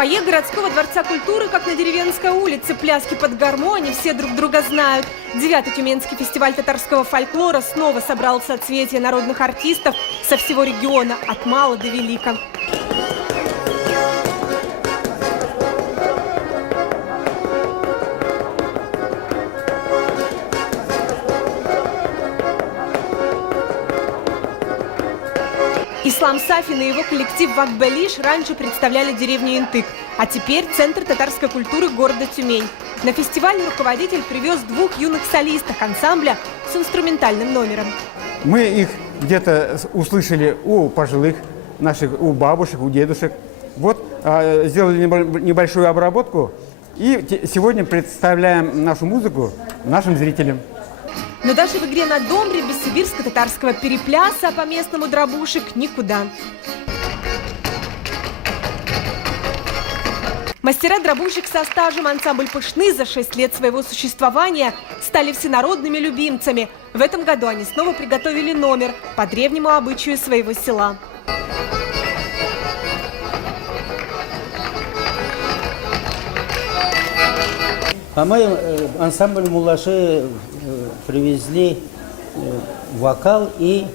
фойе городского дворца культуры, как на деревенской улице, пляски под гармонию, все друг друга знают. 9-й Тюменский фестиваль татарского фольклора снова собрал соцветие народных артистов со всего региона, от мала до велика. Ислам Сафин и его коллектив «Вакбелиш» раньше представляли деревню Интык, а теперь центр татарской культуры города Тюмень. На фестивале руководитель привез 2 юных солистов ансамбля с инструментальным номером. Мы их где-то услышали у пожилых наших, у бабушек, у дедушек. Вот сделали небольшую обработку и сегодня представляем нашу музыку нашим зрителям. Но даже в игре на домбре без сибирско-татарского перепляса по местному дробушек никуда. Мастера дробушек со стажем ансамбль «Пышны» за 6 лет своего существования стали всенародными любимцами. В этом году они снова приготовили номер по древнему обычаю своего села. А мы ансамбль «Мулаши» привезли вокал и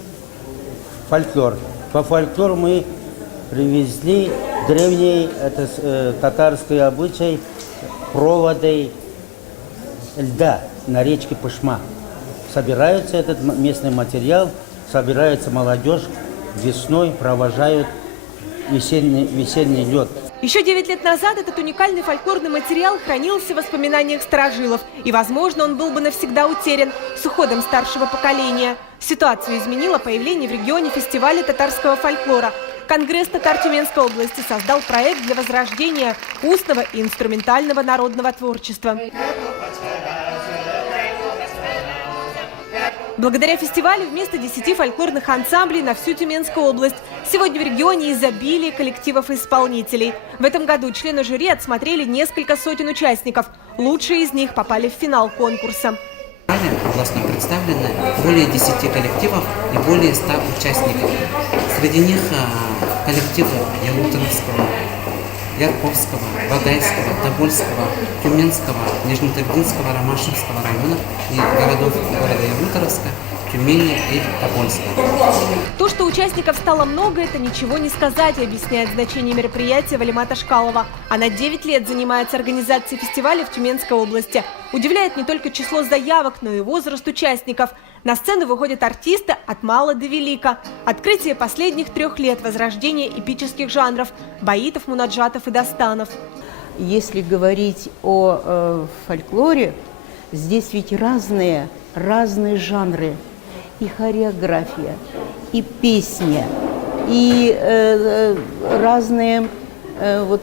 фольклор. По фольклору мы привезли древний татарский обычай проводы льда на речке Пышма. Собирается этот местный материал, собирается молодежь, весной провожают весенний лед. Еще 9 лет назад этот уникальный фольклорный материал хранился в воспоминаниях старожилов. И, возможно, он был бы навсегда утерян с уходом старшего поколения. Ситуацию изменило появление в регионе фестиваля татарского фольклора. Конгресс татар Тюменской области создал проект для возрождения устного и инструментального народного творчества. Благодаря фестивалю вместо 10 фольклорных ансамблей на всю Тюменскую область сегодня в регионе изобилие коллективов и исполнителей. В этом году члены жюри отсмотрели несколько сотен участников. Лучшие из них попали в финал конкурса. Областно представлены более 10 коллективов и более 100 участников. Среди них коллективы Ялуторовского, Ярковского, Вагайского, Тобольского, Тюменского, Нижнетавдинского, Ромашевского районов и городов города Ялуторовска, Тюмени и Тобольска. То, что участников стало много, это ничего не сказать, объясняет значение мероприятия Валимата Шкалова. Она 9 лет занимается организацией фестиваля в Тюменской области. Удивляет не только число заявок, но и возраст участников. На сцену выходят артисты от мала до велика. Открытие последних 3 лет возрождения эпических жанров – баитов, мунаджатов и дастанов. Если говорить о фольклоре, здесь ведь разные жанры. И хореография, и песня, и разные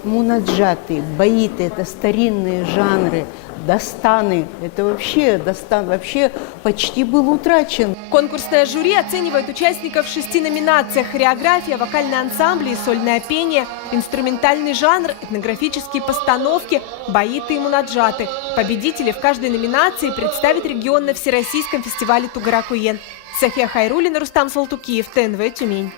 мунаджаты, баиты – это старинные жанры. Дастаны – это дастан вообще почти был утрачен. Конкурсное жюри оценивает участников в 6 номинациях: хореография, вокальные ансамбли и сольное пение, инструментальный жанр, этнографические постановки, баиты и мунаджаты. Победители в каждой номинации представит регион на Всероссийском фестивале Тугаракуен. София Хайруллина, Рустам Салтукиев, ТНВ Тюмень.